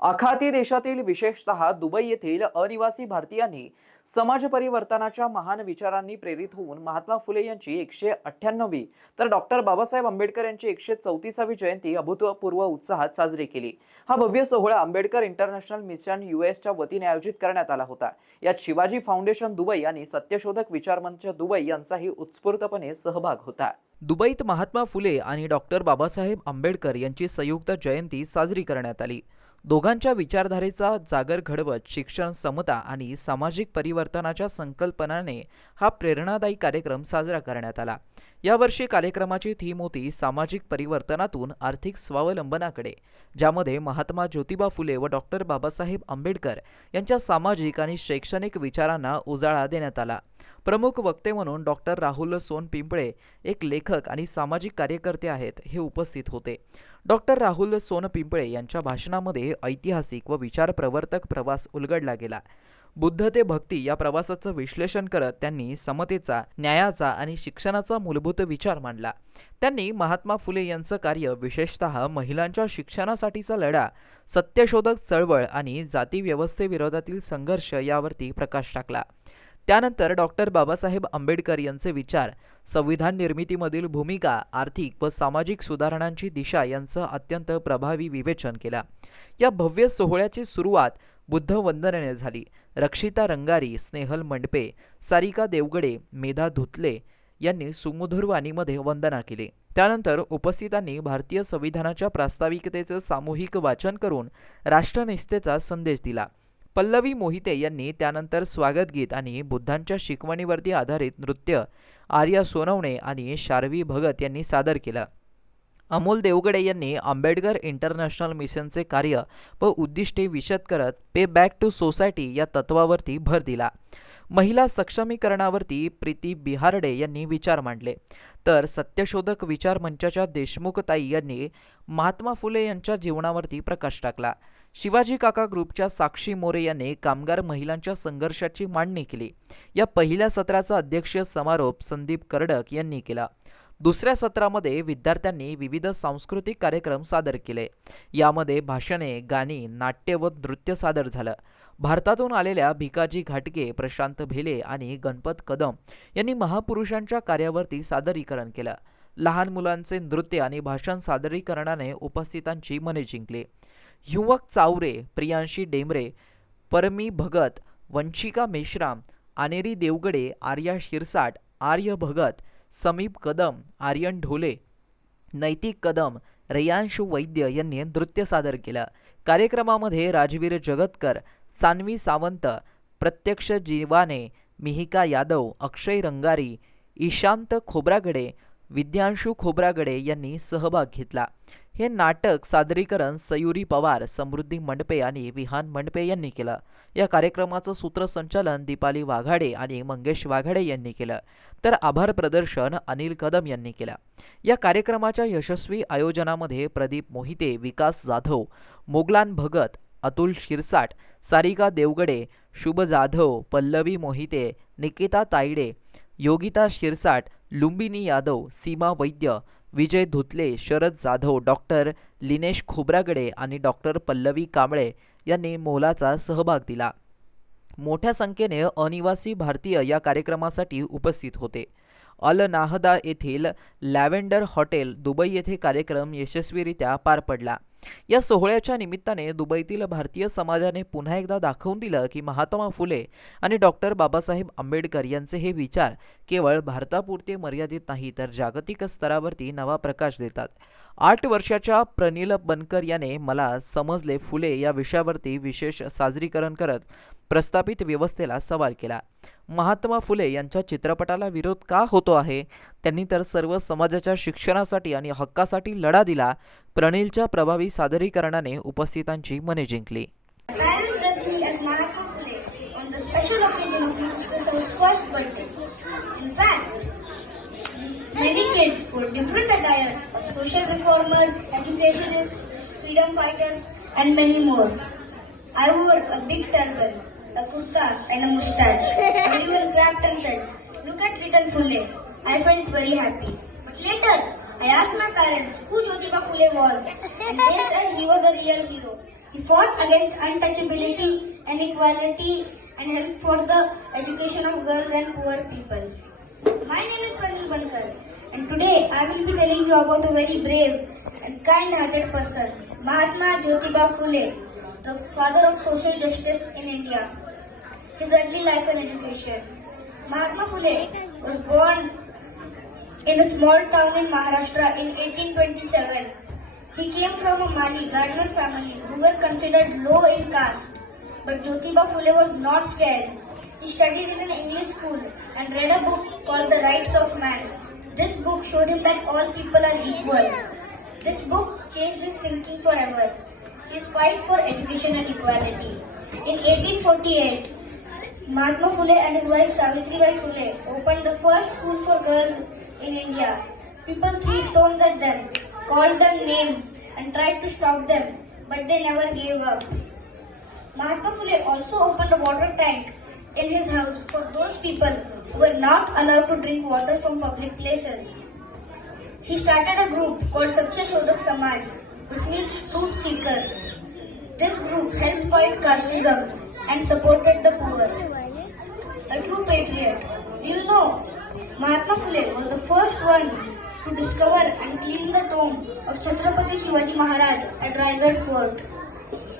आखाती देशातील विशेषतः दुबई येथील अनिवासी भारतीयांनी समाज परिवर्तनाच्या महान विचारांनी प्रेरित होऊन महात्मा फुले यांची एकशे अठ्ठ्याण्णवी तर डॉक्टर बाबासाहेब आंबेडकर यांची एकशे चौतीसावी जयंती अभूतपूर्व उत्साहात साजरी केली. हा भव्य सोहळा आंबेडकर इंटरनॅशनल मिशन युएसच्या वतीने आयोजित करण्यात आला होता. यात शिवाजी फाउंडेशन दुबई आणि सत्यशोधक विचारमंच दुबई यांचाही उत्स्फूर्तपणे सहभाग होता. दुबईत महात्मा फुले आणि डॉक्टर बाबासाहेब आंबेडकर यांची संयुक्त जयंती साजरी करण्यात आली. दोघांच्या विचारधारेचा जागर घडवत शिक्षण समता आणि सामाजिक परिवर्तनाच्या संकल्पनाने हा प्रेरणादायी कार्यक्रम साजरा करण्यात आला. यावर्षी कार्यक्रमाची थीम होती सामाजिक परिवर्तनातून आर्थिक स्वावलंबनाकडे ज्यामध्ये महात्मा ज्योतिबा फुले व डॉक्टर बाबासाहेब आंबेडकर यांच्या सामाजिक आणि शैक्षणिक विचारांना उजाळा देण्यात आला. प्रमुख वक्ते म्हणून डॉक्टर राहुल सोन पिंपळे एक लेखक आणि सामाजिक कार्यकर्ते आहेत हे उपस्थित होते. डॉक्टर राहुल सोन पिंपळे यांच्या भाषणामध्ये ऐतिहासिक व विचारप्रवर्तक प्रवास उलगडला गेला. बुद्ध ते भक्ती या प्रवासाचं विश्लेषण करत त्यांनी समतेचा न्यायाचा आणि शिक्षणाचा मूलभूत विचार मांडला. त्यांनी महात्मा फुले यांचं कार्य विशेषतः महिलांच्या शिक्षणासाठीचा लढा सत्यशोधक चळवळ आणि जातीव्यवस्थेविरोधातील संघर्ष यावरती प्रकाश टाकला. त्यानंतर डॉक्टर बाबासाहेब आंबेडकर यांचे विचार संविधान निर्मितीमधील भूमिका आर्थिक व सामाजिक सुधारणांची दिशा यांचं अत्यंत प्रभावी विवेचन केला. या भव्य सोहळ्याची सुरुवात बुद्ध वंदनेने झाली. रक्षिता रंगारी स्नेहल मंडपे सारिका देवगडे मेधा धुतले यांनी सुमधुर वाणीमध्ये वंदना केली. त्यानंतर उपस्थितांनी भारतीय संविधानाच्या प्रास्ताविकतेचं सामूहिक वाचन करून राष्ट्रनिष्ठेचा संदेश दिला. पल्लवी मोहिते यांनी त्यानंतर स्वागत गीत आणि बुद्धांच्या शिकवणीवरती आधारित नृत्य आर्या सोनवणे आणि शार्वी भगत यांनी सादर केलं. अमोल देवगडे यांनी आंबेडकर इंटरनॅशनल मिशनचे कार्य व उद्दिष्टे विशद करत पे बॅक टू सोसायटी या तत्वावरती भर दिला. महिला सक्षमीकरणावरती प्रीती बिहारडे यांनी विचार मांडले. तर सत्यशोधक विचार मंचाच्या देशमुखताई यांनी महात्मा फुले यांच्या जीवनावरती प्रकाश टाकला. शिवाजी काका ग्रुपच्या साक्षी मोरे यांनी कामगार महिलांच्या संघर्षाची मांडणी केली. या पहिल्या सत्राचा अध्यक्षीय समारोप संदीप कर्डक यांनी केला. दुसऱ्या सत्रामध्ये विद्यार्थ्यांनी विविध सांस्कृतिक कार्यक्रम सादर केले. यामध्ये भाषणे गाणी नाट्य व नृत्य सादर झालं. भारतातून आलेल्या भिकाजी घाटगे प्रशांत भेले आणि गणपत कदम यांनी महापुरुषांच्या कार्यावरती सादरीकरण केलं. लहान मुलांचे नृत्य आणि भाषण सादरीकरणाने उपस्थितांची मने जिंकली. युवक चावरे प्रियांशी डेमरे परमी भगत वंशिका मेश्राम आनेरी देवगडे आर्या शिरसाट आर्य भगत समीप कदम आर्यन ढोले नैतिक कदम रयांशु वैद्य यांनी नृत्य सादर केलं. कार्यक्रमामध्ये राजवीर जगतकर सान्वी सावंत प्रत्यक्ष जीवाने मिहिका यादव अक्षय रंगारी ईशांत खोब्रागडे विद्यांशू खोब्रागडे यांनी सहभाग घेतला. हे नाटक सादरीकरण सयुरी पवार समृद्धी मंडपे आणि विहान मंडपे यांनी केलं. या कार्यक्रमाचं सूत्रसंचालन दीपाली वाघाडे आणि मंगेश वाघाडे यांनी केलं. तर आभार प्रदर्शन अनिल कदम यांनी केलं. या कार्यक्रमाच्या यशस्वी आयोजनामध्ये प्रदीप मोहिते विकास जाधव मोगलान भगत अतुल शिरसाट सारिका देवगडे शुभ जाधव पल्लवी मोहिते निकिता तायडे योगिता शिरसाट लुंबिनी यादव सीमा वैद्य विजय धुतले शरद जाधव डॉक्टर लिनेश खोब्रागडे आणि डॉक्टर पल्लवी कांबळे यांनी मोलाचा सहभाग दिला. मोठ्या संख्येने अनिवासी भारतीय या कार्यक्रमासाठी उपस्थित होते. Al Nahda lavender hotel Dubai Dubai येथे कार्यक्रम यशस्वीरित्या पार पडला. या सोहळ्याच्या निमित्ताने दुबईतील भारतीय समाजाने पुन्हा एकदा दाखवून दिलं की महात्मा फुले आणि डॉक्टर बाबासाहेब आंबेडकर यांचे हे विचार केवळ भारतापुरते मर्यादित नाही तर जागतिक स्तरावरती नवा प्रकाश देतात. आठ वर्षाच्या प्रनिल बनकर याने मला समजले फुले या विषयावरती विशेष साजरीकरण करत प्रस्थापित व्यवस्थेला सवाल केला. महात्मा फुले यांच्या चित्रपटाला विरोध का होतो आहे? त्यांनी तर सर्व समाजाच्या शिक्षणासाठी आणि हक्कासाठी लढा दिला. प्रणिलच्या प्रभावी सादरीकरणाने उपस्थितांची मने जिंकली. Many kids wore different attires of social reformers, educationists, freedom fighters, and many more. I wore a big turban, a kurta, and a mustache. Everyone clapped and said, Look at little Fule. I felt very happy. But later, I asked my parents who Jyotiba Fule was, and they said he was a real hero. He fought against untouchability and equality and helped for the education of girls and poor people. My name is Pranil Bankar and today I will be telling you about a very brave and kind-hearted person, Mahatma Jyotiba Phule, the father of social justice in India. His early life and education. Mahatma Phule was born in a small town in Maharashtra in 1827. He came from a Mali gardener family who were considered low in caste. But Jyotiba Phule was not scared. He studied in an English school and read a book called The Rights of Man. This book showed him that all people are equal. This book changed his thinking forever. His fight for education and equality. In 1848, Mahatma Phule and his wife Savitribai Phule opened the first school for girls in India. People threw stones at them, called them names, and tried to stop them, but they never gave up. Mahatma Phule also opened a water tank in his house for those people who were not allowed to drink water from public places. He started a group called Satya Shodhak Samaj, which means truth seekers. This group helped fight casteism and supported the poor. A true patriot. Do you know, Mahatma Phule was the first one to discover and clean the tomb of Chhatrapati Shivaji Maharaj at Raigad Fort.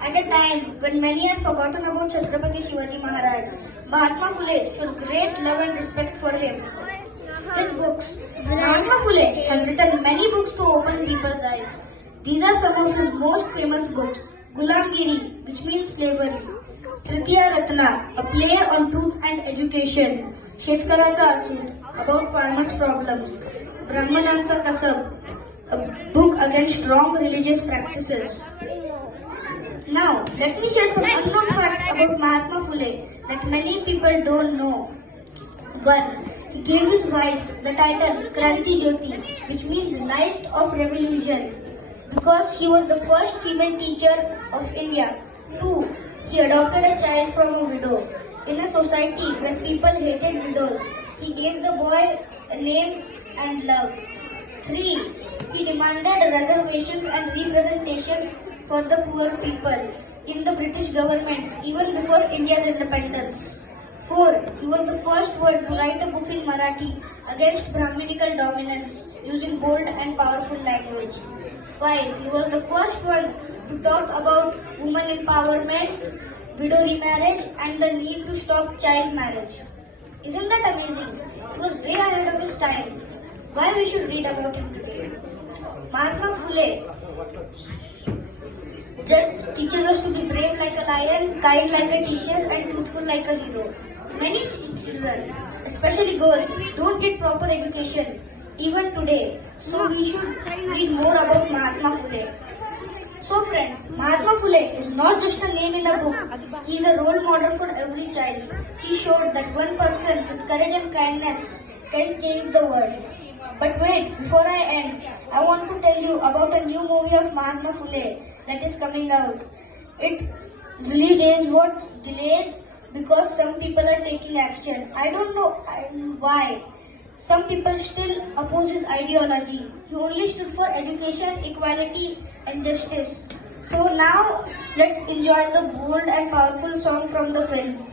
At a time when many had forgotten about Chhatrapati Shivaji Maharaj, Mahatma Phule showed great love and respect for him. His books. Mahatma Phule has written many books to open people's eyes. These are some of his most famous books. Gulagiri, which means slavery. Tritiya Ratna, a play on truth and education. Shetkaracha Asud, about farmers' problems. Brahmanamcha Kasab, a book against wrong religious practices. Now, let me share some unknown facts about Mahatma Phule that many people don't know. 1. He gave his wife the title Kranti Jyoti, which means light of revolution, because she was the first female teacher of India. 2. He adopted a child from a widow. In a society where people hated widows, he gave the boy a name and love. 3. He demanded reservations and representation for the poor people in the British government even before India's independence. 4. He was the first one to write a book in Marathi against Brahminical dominance using bold and powerful language. 5. He was the first one to talk about women empowerment, widow remarriage, and the need to stop child marriage. Isn't that amazing? He was way ahead of his time. Why we should read about him today? Mahatma Phule just teaches us to be brave like a lion, kind like a teacher, and truthful like a hero. Many children, especially girls, don't get proper education even today. So we should read more about Mahatma Phule. So friends, Mahatma Phule is not just a name in a book. He is a role model for every child. He showed that one person with courage and kindness can change the world. But wait, before I end, I want to tell you about a new movie of Mahatma Phule that is coming out. Its release is what delayed because some people are taking action. I don't know why. Some people still oppose his ideology. He only stood for education, equality, and justice. So now, let's enjoy the bold and powerful song from the film.